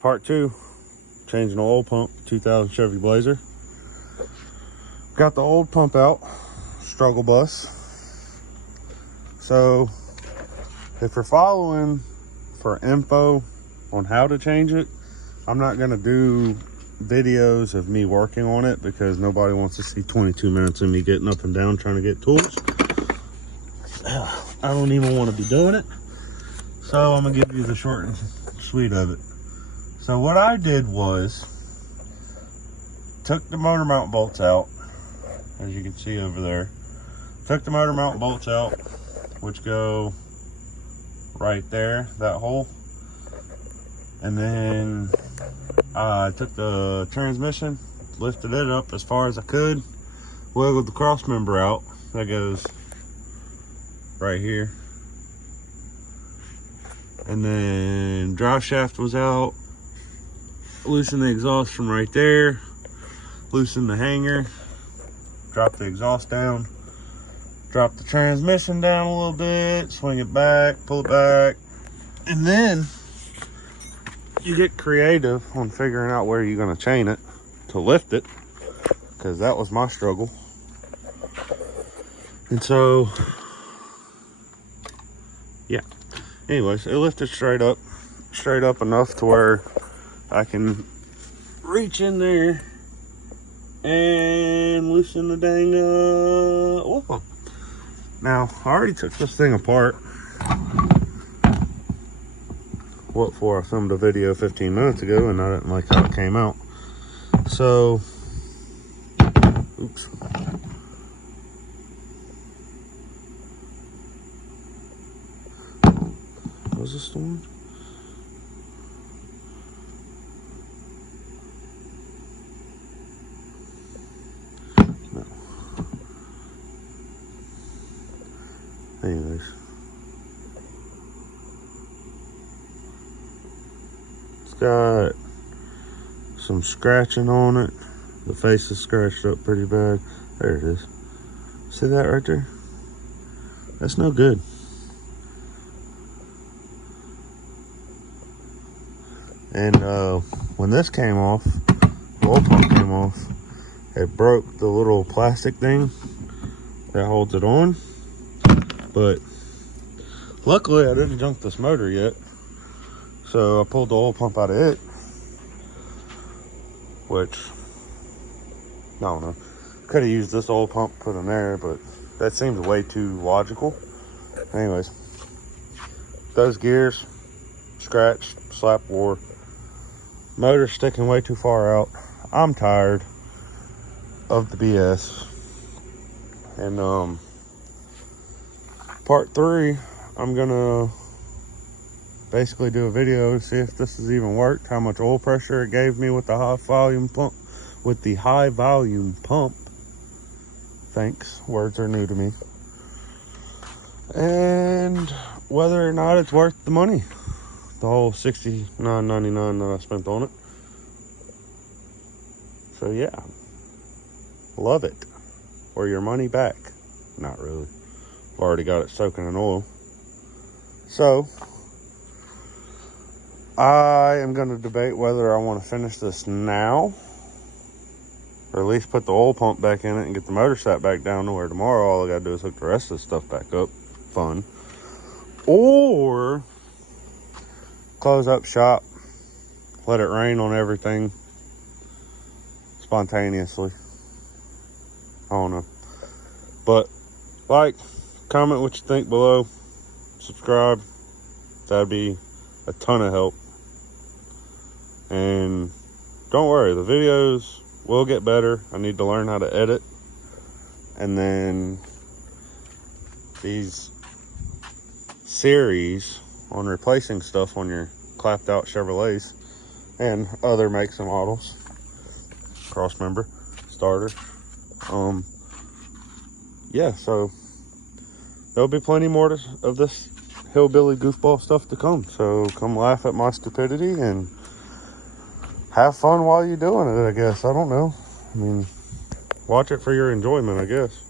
Part 2, changing the oil pump, 2000 Chevy Blazer. Got the old pump out, struggle bus. So if you're following for info on how to change it, I'm not gonna do videos of me working on it because nobody wants to see 22 minutes of me getting up and down trying to get tools. I don't even want to be doing it. So I'm gonna give you the short and sweet of it. So what I did was took the motor mount bolts out, as you can see over there. Took the motor mount bolts out, which go right there, that hole. And then I took the transmission, lifted it up as far as I could, wiggled the cross member out. That goes right here. And then drive shaft was out. Loosen the exhaust from right there, loosen the hanger, drop the exhaust down, drop the transmission down a little bit, swing it back, pull it back, and then you get creative on figuring out where you're going to chain it to lift it, because that was my struggle. And so yeah, anyways, it lifted straight up enough to where I can reach in there and loosen the dang oil pump. Now, I already took this thing apart. What for? I filmed a video 15 minutes ago and I didn't like how it came out. So, oops. Was this the one? Anyways, it's got some scratching on it. The face is scratched up pretty bad. There it is. See that right there? That's no good. And when this came off, the oil pump came off, it broke the little plastic thing that holds it on. But luckily I didn't junk this motor yet, so I pulled the oil pump out of it, which I don't know, could have used this oil pump put in there, but that seems way too logical. Anyways, those gears scratched, slap wore, motor sticking way too far out. I'm tired of the BS. And part 3, I'm gonna basically do a video to see if this has even worked, how much oil pressure it gave me with the high volume pump. Thanks, words are new to me. And whether or not it's worth the money, the whole $69.99 that I spent on it. So yeah, love it, or your money back. Not really. Already got it soaking in oil. So I am going to debate whether I want to finish this now, or at least put the oil pump back in it and get the motor sat back down to where tomorrow all I got to do is hook the rest of this stuff back up. Fun. Or close up shop, let it rain on everything spontaneously. I don't know. But like, comment what you think below, subscribe, that'd be a ton of help. And don't worry, the videos will get better. I need to learn how to edit, and then these series on replacing stuff on your clapped out Chevrolets and other makes and models, cross member, starter, yeah, so there'll be plenty more of this hillbilly goofball stuff to come. So come laugh at my stupidity and have fun while you're doing it, I guess. I don't know. I mean, watch it for your enjoyment, I guess.